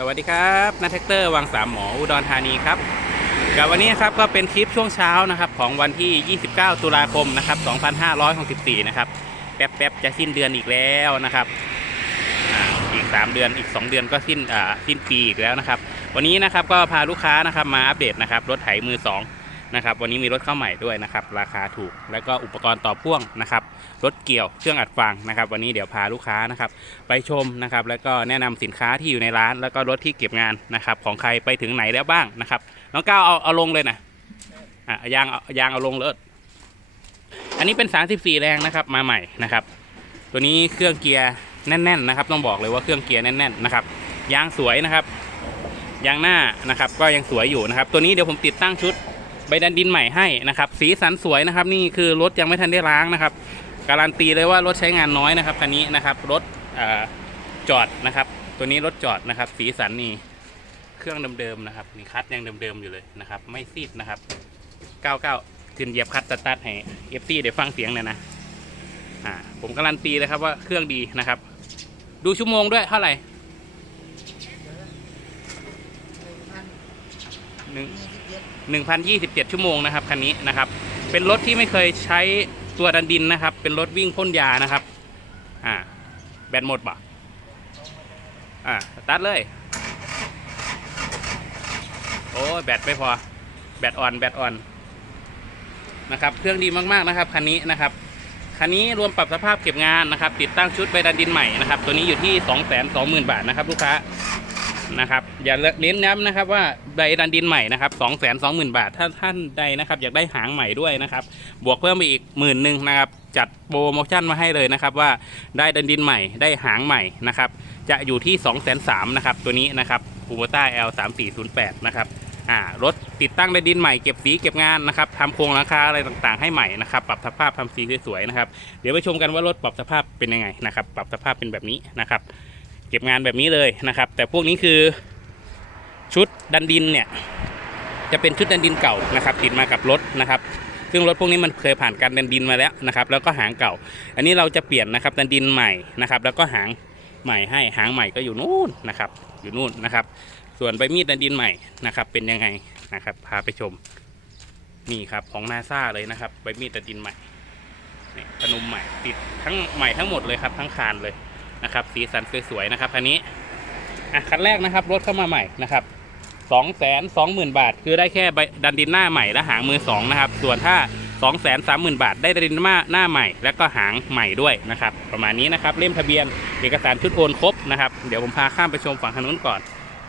สวัสดีครับนัทแท็กเตอร์วังสามหมออุดรธานีครับกับวันนี้ครับก็เป็นคลิปช่วงเช้านะครับของวันที่ 29 ตุลาคมนะครับ2564 นะครับแป๊บๆจะสิ้นเดือนอีกแล้วนะครับอีก 3 เดือนอีก 2 เดือนก็สิ้นอ่าสิ้นปีอีกแล้วนะครับ วันนี้นะครับก็พาลูกค้านะครับมาอัปเดตนะครับรถไถมือ2 นะครับวันนี้มีรถเข้าใหม่ด้วยนะครับราคาถูก แล้วก็อุปกรณ์ต่อพ่วงนะครับรถเกี่ยวเครื่องอัดฟางนะครับ วันนี้เดี๋ยวพาลูกค้านะครับไปชมนะครับแล้วก็แนะนำสินค้าที่อยู่ในร้าน แล้วก็รถที่เก็บงานนะครับของใครไปถึงไหนแล้วบ้างนะครับน้องก้าวเอาเอาลงเลยนะอะยางยางเอาลงเลยอันนี้เป็น 34 แรงนะครับมาใหม่นะครับ ตัวนี้เครื่องเกียร์แน่นๆนะครับ ต้องบอกเลยว่าเครื่องเกียร์แน่นๆนะครับยางสวยนะครับยางหน้านะครับ ก็ยังสวยอยู่นะครับ ตัวนี้เดี๋ยวผมติดตั้งชุด ใบดันดินใหม่ให้นะครับ สีสันสวยนะครับ นี่คือรถยังไม่ทันได้ล้างนะครับ การันตีเลยว่ารถใช้งานน้อยนะครับคันนี้นะครับรถอจอดนะครับ ตัวนี้รถจอดนะครับ สีสันนี่เครื่องเดิมๆนะครับนี่คัดยังเดิมๆอยู่เลยนะครับ ไม่ซีดนะครับ99ขึ้นเหยียบคัดสตาร์ทให้เอฟซีเดี๋ยวฟังเสียงหน่อยนะอ่าผมการันตีเลยครับว่าเครื่องดีนะครับ ดูชั่วโมงด้วยเท่าไหร่หนึ่ง 1,027 ชั่วโมงนะครับคันนี้นะครับ เป็นรถที่ไม่เคยใช้ตัวดันดินนะครับ เป็นรถวิ่งพ่นยานะครับ อ่า แบตหมดป่ะอ่า สตาร์ทเลย โอ้แบตไม่พอ แบตอ่อน แบตอ่อน นะครับ เครื่องดีมากๆนะครับคันนี้นะครับ คันนี้รวมปรับสภาพเก็บงานนะครับ ติดตั้งชุดใบดันดินใหม่นะครับ ตัวนี้อยู่ที่ 220,000 บาทนะครับลูกค้า นะครับอย่าเน้นย้ำนะครับว่าใบดันดินใหม่นะครับสองแสนสองหมื่นบาท ถ้าท่านใดนะครับอยากได้หางใหม่ด้วยนะครับบวกเพิ่มไปอีกหมื่นหนึ่งนะครับจัดโปรโมชั่นมาให้เลยนะครับว่าได้ดันดินใหม่ได้หางใหม่นะครับจะอยู่ที่2องแสนสามนะครับตัวนี้นะครับคูโบต้า L 3 4 0 8นะครับอ่ารถติดตั้งดันดินใหม่เก็บสีเก็บงานนะครับทำโครงหลังคาอะไรต่างๆให้ใหม่นะครับปรับสภาพทำสีสวยๆนะครับ เดี๋ยวไปชมกันว่ารถปรับสภาพเป็นยังไงนะครับ ปรับสภาพเป็นแบบนี้นะครับ เก็บงานแบบนี้เลยนะครับ แต่พวกนี้คือชุดดันดินเนี่ยจะเป็นชุดดันดินเก่านะครับ ติดมากับรถนะครับ ซึ่งรถพวกนี้มันเคยผ่านการดันดินมาแล้วนะครับ แล้วก็หางเก่า อันนี้เราจะเปลี่ยนนะครับดันดินใหม่นะครับ แล้วก็หางใหม่ให้หางใหม่ก็อยู่นู่นนะครับ อยู่นู่นนะครับ ส่วนใบมีดดันดินใหม่นะครับ เป็นยังไงนะครับ พาไปชมนี่ครับของนาซาเลยนะครับใบมีดดันดินใหม่นี่พนมใหม่ติดทั้งใหม่ทั้งหมดเลยครับทั้งคานเลย นะครับ สีสันสวยๆนะครับคันนี้อะคันแรกนะครับรถเข้ามาใหม่นะครับสองแสนสองหมื่นบาท คือได้แค่ใบดันดินหน้าใหม่และหางมือสองนะครับ ส่วนถ้าสองแสนสามหมื่นบาท ได้ดันดินหน้าหน้าใหม่ แล้วก็หางใหม่ด้วยนะครับ ประมาณนี้นะครับ เล่มทะเบียนเอกสารชุดโอนครบนะครับ เดี๋ยวผมพาข้ามไปชมฝั่งถนนก่อน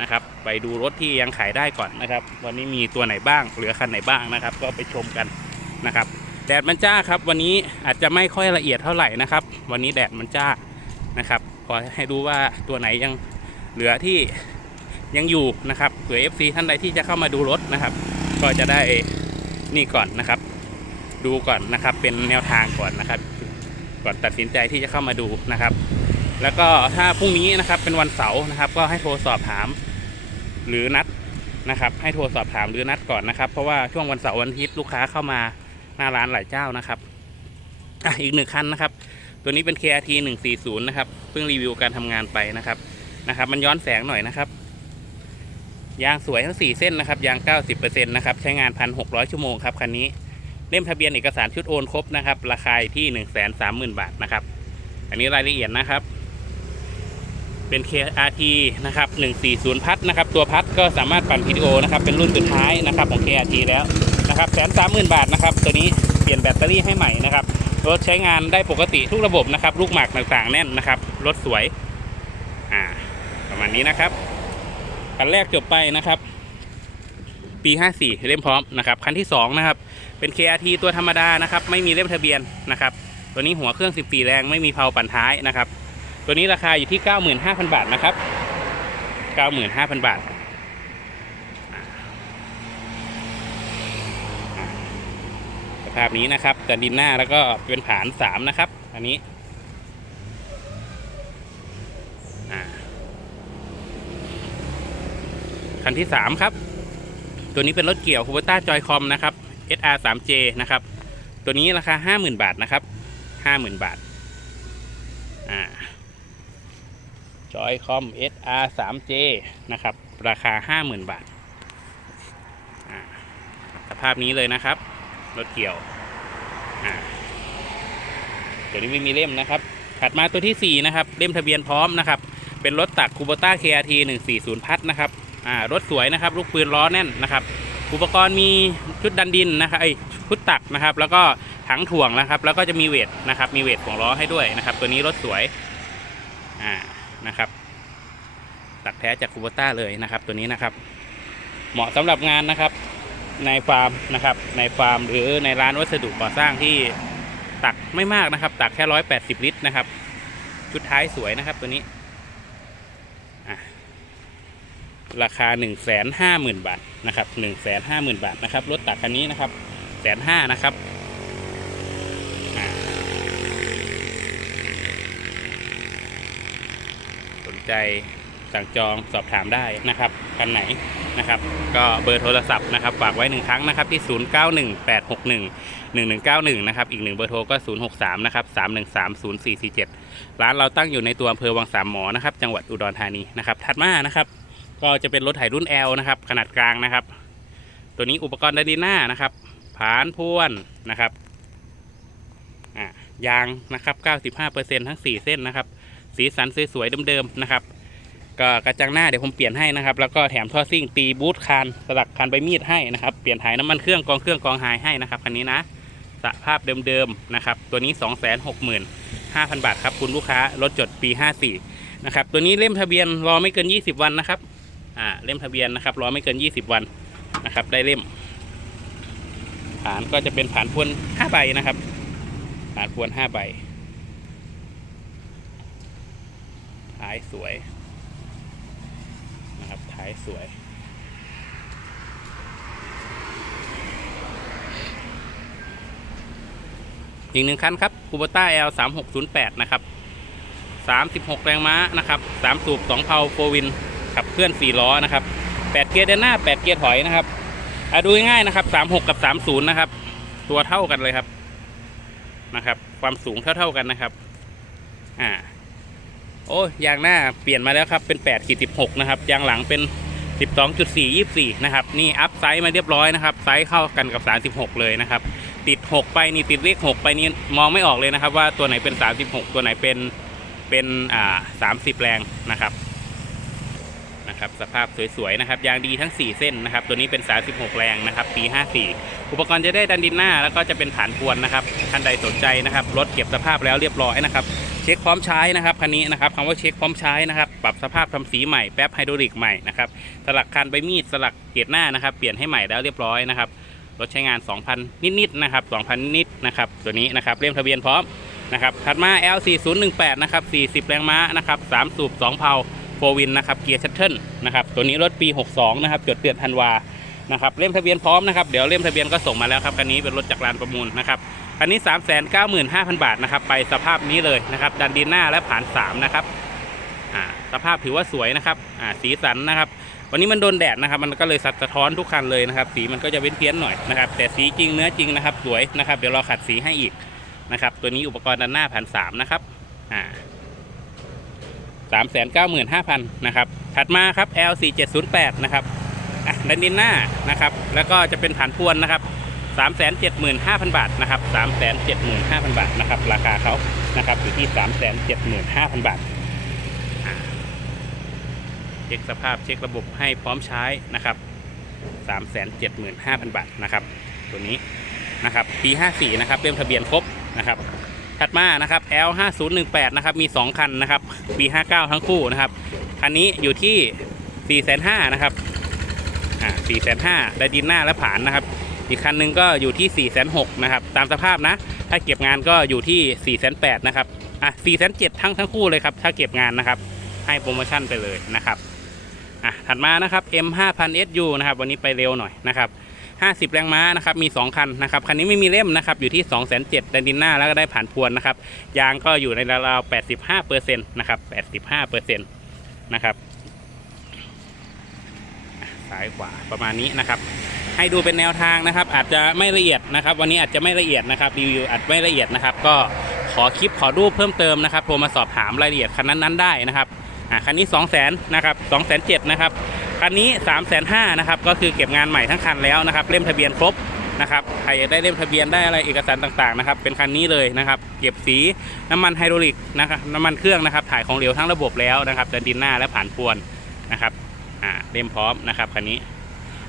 นะครับ ไปดูรถที่ยังขายได้ก่อนนะครับ วันนี้มีตัวไหนบ้าง เหลือคันไหนบ้างนะครับ ก็ไปชมกันนะครับ แดดมันจ้าครับ วันนี้อาจจะไม่ค่อยละเอียดเท่าไหร่นะครับ วันนี้แดดมันจ้า นะครับพอให้ดูว่าตัวไหนยังเหลือที่ยังอยู่นะครับเผื่อ FC ท่านใดที่จะเข้ามาดูรถนะครับ ก็จะได้นี่ก่อนนะครับ ดูก่อนนะครับเป็นแนวทางก่อนนะครับ ก่อนตัดสินใจที่จะเข้ามาดูนะครับ แล้วก็ถ้าพรุ่งนี้นะครับเป็นวันเสาร์นะครับ ก็ให้โทรสอบถามหรือนัดนะครับให้โทรสอบถามหรือนัดก่อนนะครับ เพราะว่าช่วงวันเสาร์วันอาทิตย์ลูกค้าเข้ามาหน้าร้านหลายเจ้านะครับอะอีกหนึ่งคันนะครับ ตัวนี้เป็น KRT 140 นะครับ เพิ่งรีวิวการทำงานไปนะครับ นะครับ มันย้อนแสงหน่อยนะครับ ยางสวยทั้ง 4 เส้นนะครับ ยาง 90%นะครับ ใช้งาน 1,600 ชั่วโมงครับคันนี้ เล่มทะเบียนเอกสารชุดโอนครบนะครับ ราคาที่ 130,000 บาทนะครับ อันนี้รายละเอียดนะครับ เป็น KRT นะครับ 140 พัดนะครับ ตัวพัดก็สามารถปั่น PTO นะครับ เป็นรุ่นสุดท้ายนะครับของ KRT แล้วนะครับแสนสามหมื่นบาทนะครับ ตัวนี้เปลี่ยนแบตเตอรี่ให้ใหม่นะครับ รถใช้งานได้ปกติทุกระบบนะครับ ลูกหมากต่างๆ แน่นนะครับ รถสวย อ่า ประมาณนี้นะครับ คันแรกจบไปนะครับ ปี 54 เล่มพร้อมนะครับ คันที่ 2 นะครับ เป็น KRT ตัวธรรมดานะครับ ไม่มีเล่มทะเบียนนะครับ ตัวนี้หัวเครื่อง 14 แรง ไม่มีเพลาปั่นท้ายนะครับ ตัวนี้ราคาอยู่ที่ 95,000 บาทนะครับ 95,000 บาทอ่าอ่าส ภาพนี้นะครับ แต่ดินหน้าแล้วก็เป็นผาน3นะครับ อันนี้คันที่3ครับ ตัวนี้เป็นรถเกี่ยวคูเบต้าจอยคอมนะครับ SR 3 J นะครับ ตัวนี้ราคา50,000บาทนะครับ50,000บาทจอยคอม SR 3J นะครับ ราคา 50,000 บาทอ่าสภาพนี้เลยนะครับ รถเกี่ยวอ่าตัวนี้ไม่มีเล่มนะครับ ถัดมาตัวที่ 4 นะครับ เล่มทะเบียนพร้อมนะครับ เป็นรถตักคูโบต้า KRT 140พัทนะครับอ่ารถสวยนะครับ ลูกปืนล้อแน่นนะครับ อุปกรณ์มีชุดดันดินนะครับไอชุดตักนะครับ แล้วก็ถังถ่วงนะครับ แล้วก็จะมีเวทนะครับ มีเวทของล้อให้ด้วยนะครับ ตัวนี้รถสวยอ่านะครับตักแท้จากคูโบต้าเลยนะครับ ตัวนี้นะครับ เหมาะสำหรับงานนะครับ ในฟาร์มนะครับ ในฟาร์มหรือในร้านวัสดุก่อสร้างที่ตักไม่มากนะครับ ตักแค่ร้อยแปดสิบลิตรนะครับ ชุดท้ายสวยนะครับตัวนี้ราคา1นึ่งแสนห้าหมื่นบาทนะครับหนึ่งแสนห้าหมื่นบาทนะครับ รถตักคันนี้นะครับแสนห้านะครับ สนใจ สั่งจองสอบถามได้นะครับคันไหนนะครับ ก็เบอร์โทรศัพท์นะครับฝากไว้หนึ่งครั้งนะครับที่ 091861 1191 นะครับ อีกหนึ่งเบอร์โทรก็ 063 นะครับ 313 0447 ร้านเราตั้งอยู่ในตัวอำเภอวังสามหมอนะครับ จังหวัดอุดรธานีนะครับ ถัดมานะครับ ก็จะเป็นรถไถรุ่น L นะครับ ขนาดกลางนะครับ ตัวนี้อุปกรณ์ดาดีน่านะครับผานพวนนะครับยางนะครับ 95%ทั้ง 4 เส้นนะครับ สีสันสวยๆเดิมๆนะครับ ก็กระจังหน้าเดี๋ยวผมเปลี่ยนให้นะครับ แล้วก็แถมท่อซิ่งตีบูทคานสลักคานใบมีดให้นะครับ เปลี่ยนถ่ายน้ำมันเครื่องกองเครื่องกองไฮให้นะครับคันนี้นะสภาพเดิมๆนะครับ ตัวนี้ 265,000 บาทครับคุณลูกค้ารถจดปี 54 นะครับ ตัวนี้เล่มทะเบียนรอไม่เกิน 20 วันนะครับ อ่า เล่มทะเบียนนะครับรอไม่เกิน 20 วันนะครับ ได้เล่ม ฐานก็จะเป็นฐานพวน5ใบนะครับฐานพวน5ใบท้ายสวยายสวย อีกหนึ่งคันครับคูบต้า L 3 6 0 8 นะครับ 36 แรงม้านะครับ 3 สูบ 2 เพาโฟวิน ขับเคลื่อน 4 ล้อนะครับ 8 เกียร์เดินหน้า 8 เกียร์ถอยนะครับอะดูง่ายๆนะครับ 36 กับ 30 นะครับ ตัวเท่ากันเลยครับนะครับ ความสูงเท่าๆกันนะครับ อ่า โอ้ยางหน้าเปลี่ยนมาแล้วครับเป็น8ขีด16นะครับยางหลังเป็น 12.4 24นะครับนี่อัพไซส์มาเรียบร้อยนะครับไซส์เข้ากันกับ 36 เลยนะครับติด 6 ไปนี่ติดเลข6 ไปนี่มองไม่ออกเลยนะครับ ว่าตัวไหนเป็น 36 ตัวไหนเป็นเป็นอ่า30 แรงนะครับนะครับสภาพสวยๆนะครับยางดีทั้ง 4 เส้นนะครับ ตัวนี้เป็น 36 แรงนะครับปี 54 อุปกรณ์จะได้ดันดินหน้าแล้วก็จะเป็นฐานพวนนะครับท่านใดสนใจนะครับรถเก็บสภาพแล้วเรียบร้อยนะครับ เช็คพร้อมใช้นะครับคันนี้นะครับคำว่าเช็คพร้อมใช้นะครับ ปรับสภาพทำสีใหม่แป๊บไฮดรอลิกใหม่นะครับสลักคันใบมีดสลักเกียร์หน้านะครับเปลี่ยนให้ใหม่แล้วเรียบร้อยนะครับรถใช้งาน 2,000 นิดๆนะครับ2,000 นิดนะครับตัวนี้นะครับเล่มทะเบียนพร้อมนะครับถัดมา L4018 นะครับ40 แรงม้านะครับ3สูบ2เพาโฟวินนะครับเกียร์ชัตเทิลนะครับตัวนี้รถปี 62 นะครับจดเดือนธันวานะครับเล่มทะเบียนพร้อมนะครับเดี๋ยวเล่มทะเบียนก็ส่งมาแล้วครับคันนี้เป็นรถจากลานประมูลนะครับ คันนี้ 395,000 บาทนะครับ ไปสภาพนี้เลยนะครับ ดันดีหน้าและผ่าน 3 นะครับสภาพถือว่าสวยนะครับสีสันนะครับ วันนี้มันโดนแดดนะครับ มันก็เลยสัดสะท้อนทุกคันเลยนะครับ สีมันก็จะเว้นเพี้ยนหน่อยนะครับ แต่สีจริงเนื้อจริงนะครับ สวยนะครับ เดี๋ยวเราขัดสีให้อีกนะครับ ตัวนี้อุปกรณ์ด้านหน้าพันสามนะครับสามแสนเก้าหมื่นห้าพันนะครับ ถัดมาครับ L 4 7 0 8นะครับดันดินหน้านะครับ แล้วก็จะเป็นฐานพวนนะครับ สามแสนเจ็ดหมื่นห้าพันบาทนะครับสามแสนเจ็ดหมื่นห้าพันบาทนะครับราคาเขานะครับอยู่ที่สามแสนเจ็ดหมื่นห้าพันบาทเช็คสภาพเช็คระบบให้พร้อมใช้นะครับ 375,000 บาทนะครับตัวนี้นะครับปี 54 นะครับเล่มทะเบียนครบนะครับถัดมานะครับ L 5018 นะครับมี 2 คันนะครับปี 59 ทั้งคู่นะครับคันนี้อยู่ที่ 4,500 นะครับอ่า4,500ได้ดินหน้าและผานนะครับ อีกคันหนึงก็อยู่ที่4,600นะครับตามสภาพนะ ถ้าเก็บงานก็อยู่ที่4,800นะครับอะ4,700ทั้งทั้งคู่เลยครับ ถ้าเก็บงานนะครับ ให้โปรโมชั่นไปเลยนะครับอะถัดมานะครับ M 5 0 0 SU นะครับวันนี้ไปเร็วหน่อยนะครับ50 แรงม้านะครับ มี 2 คันนะครับ คันนี้ไม่มีเล่มนะครับ อยู่ที่2 7 0 0 0แดนดินหน้าแล้วก็ได้ผ่านพวนนะครับ ยางก็อยู่ในราวๆ85เปอร์เซ็นต์นะครับ85เปอร์เซ็นต์นะครับอะซ้ายขวาประมาณนี้นะครับ ให้ดูเป็นแนวทางนะครับ อาจจะไม่ละเอียดนะครับ วันนี้อาจจะไม่ละเอียดนะครับรีวิวอาจไม่ละเอียดนะครับ ก็ขอคลิปขอรูปเพิ่มเติมนะครับโทรมาสอบถามรายละเอียดคันนั้นๆได้นะครับอ่าคันนี้ 2 0 0 0 0นนะครับ2 0 0 0 0นะครับคันนี้ 3 5 0 0 0นะครับก็คือเก็บงานใหม่ทั้งคันแล้วนะครับ เล่มทะเบียนครบนะครับใครอยได้เล่มทะเบียนได้อะไรเอกสารต่างๆนะครับ เป็นคันนี้เลยนะครับ เก็บสีน้ำมันไฮดรอลิกนะครับน้ำมันเครื่องนะครับถ่ายของเหลวทั้งระบบแล้วนะครับดินดินหน้าและผ่านปวนนะครับอ่าเล่มพร้อมนะครับคันนี้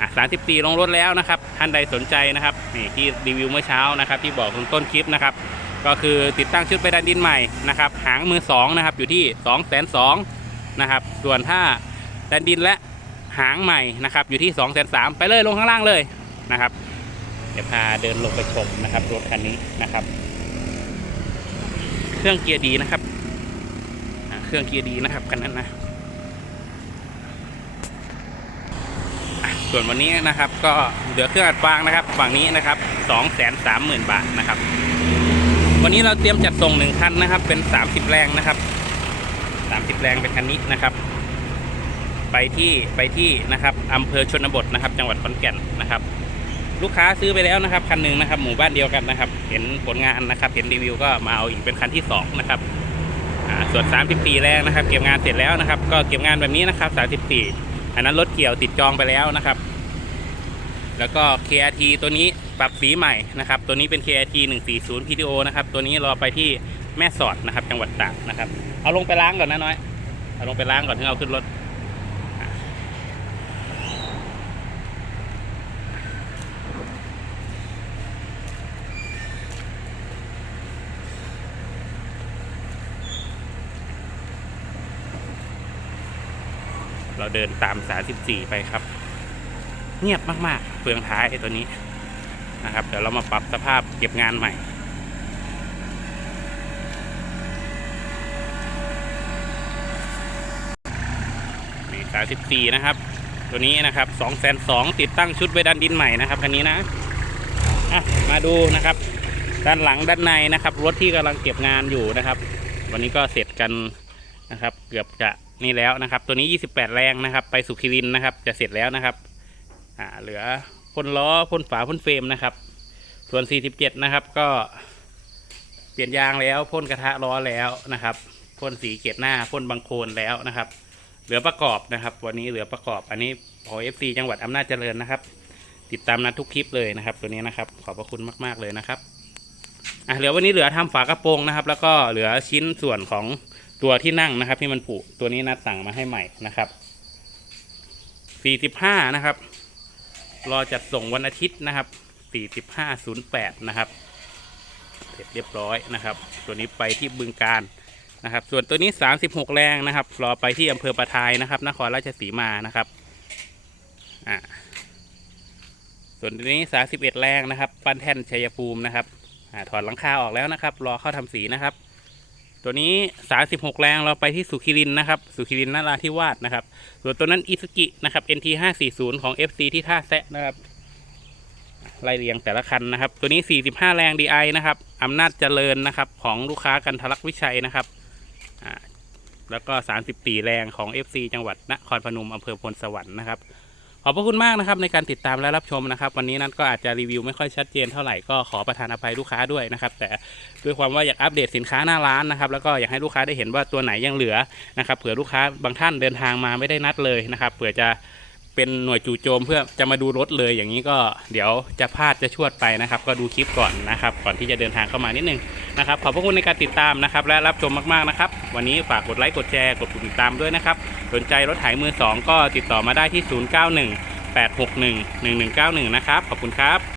อะ34ลงรถแล้วนะครับ ท่านใดสนใจนะครับนี่ที่รีวิวเมื่อเช้านะครับ ที่บอกตรงต้นคลิปนะครับ ก็คือติดตั้งชุดไปดันดินใหม่นะครับหางมือสองนะครับอยู่ที่2องแสนสองนะครับส่วนถ้าดันดินและหางใหม่นะครับอยู่ที่2องแสนสามไปเลยลงข้างล่างเลยนะครับ เดี๋ยวพาเดินลงไปชมนะครับรถคันนี้นะครับ เครื่องเกียร์ดีนะครับ เครื่องเกียร์ดีนะครับคันนั้นนะอะ ส่วนวันนี้นะครับก็เหลือเครื่องอัดฟางนะครับ ฝั่งนี้นะครับ2องแสนสามหมื่นบาทนะครับ วันนี้เราเตรียมจัดส่งหนึ่งคันนะครับ เป็น 30 แรงนะครับ 30 แรงเป็นคันนี้นะครับ ไปที่ไปที่นะครับอำเภอชนบทนะครับ จังหวัดขอนแก่นนะครับ ลูกค้าซื้อไปแล้วนะครับคันหนึ่งนะครับหมู่บ้านเดียวกันนะครับ เห็นผลงานนะครับ เห็นรีวิวก็มาเอาอีกเป็นคันที่สองนะครับอ่าส่วน 34 แรงนะครับ เก็บงานเสร็จแล้วนะครับ ก็เก็บงานแบบนี้นะครับ 34 อันนั้นรถเกี่ยวติดจองไปแล้วนะครับ แล้วก็ KRT ตัวนี้ปรับสีใหม่นะครับ ตัวนี้เป็น KRT 140 PTO นะครับ ตัวนี้รอไปที่แม่สอดนะครับ จังหวัดตากนะครับ เอาลงไปล้างก่อนนะน้อย เอาลงไปล้างก่อนถึงเอาขึ้นรถ เราเดินตาม34ไปครับ เงียบมากๆเฟืองท้ายตัวนี้นะครับ เดี๋ยวเรามาปรับสภาพเก็บงานใหม่นี่34นะครับ ตัวนี้นะครับ2 2 0 0 0ติดตั้งชุดไว้ดันดินใหม่นะครับคันนี้นะะมาดูนะครับ ด้านหลังด้านในนะครับ รถที่กำลังเก็บงานอยู่นะครับ วันนี้ก็เสร็จกันนะครับ เกือบจะ นี่แล้วนะครับ ตัวนี้ 28 แรงนะครับ ไปสุขิรินนะครับ จะเสร็จแล้วนะครับอ่าเหลือพ่นล้อพ่นฝาพ่นเฟรมนะครับ ส่วน 47 นะครับ ก็เปลี่ยนยางแล้วพ่นกระทะล้อแล้วนะครับพ่นสีเกล็ดหน้าพ่นบังโคลนแล้วนะครับ เหลือประกอบนะครับ วันนี้เหลือประกอบอันนี้ของ FC จังหวัดอำนาจเจริญนะครับ ติดตามนัดทุกคลิปเลยนะครับ ตัวนี้นะครับ ขอบพระคุณมาก ๆเลยนะครับอะเหลือวันนี้เหลือทำฝากระโปรงนะครับ แล้วก็เหลือชิ้นส่วนของ ตัวที่นั่งนะครับที่มันผุตัวนี้นัดสั่งมาให้ใหม่นะครับ45นะครับ รอจัดส่งวันอาทิตย์นะครับ4508นะครับเสร็จเรียบร้อยนะครับ ตัวนี้ไปที่บึงการนะครับ ส่วนตัวนี้36แรงนะครับ รอไปที่อำเภอประทายนะครับ นครราชสีมานะครับอ่าส่วนตัวนี้31แรงนะครับ ปั้นแท่นชัยภูมินะครับอ่าถอดหลังคาออกแล้วนะครับ รอเข้าทำสีนะครับ ตัวนี้ 36 แรงเราไปที่สุขิรินนะครับ สุขิรินทร์นราธิวาสนะครับ ส่วนตัวนั้นอิสกินะครับ NT 540ของ FC ที่ท่าแซะนะครับไล่เรียงแต่ละคันนะครับ ตัวนี้ 45 แรง DI นะครับอำนาจเจริญนะครับ ของลูกค้ากันทลักวิชัยนะครับแล้วก็ 34 แรงของ FC จังหวัดนครพนมอำเภอพลสวรรค์นะครับ อบพระคุณมากนะครับในการติดตามและรับชมนะครับ วันนี้นั้นก็อาจจะรีวิวไม่ค่อยชัดเจนเท่าไหร่ก็ขอประทานอภัยลูกค้าด้วยนะครับ แต่ด้วยความว่าอยากอัปเดตสินค้าหน้าร้านนะครับ แล้วก็อยากให้ลูกค้าได้เห็นว่าตัวไหนยังเหลือนะครับ เผื่อลูกค้าบางท่านเดินทางมาไม่ได้นัดเลยนะครับ เผื่อจะ เป็นหน่วยจู่โจมเพื่อจะมาดูรถเลยอย่างนี้ก็เดี๋ยวจะพลาดจะชวดไปนะครับ ก็ดูคลิปก่อนนะครับ ก่อนที่จะเดินทางเข้ามานิดนึงนะครับขอบพระคุณในการติดตามนะครับ และรับชมมากๆนะครับ วันนี้ฝากกดไลค์กดแชร์กดติดตามด้วยนะครับสนใจรถไถมือสองก็ติดต่อมาได้ที่ 091 861 1191 นะครับขอบคุณครับ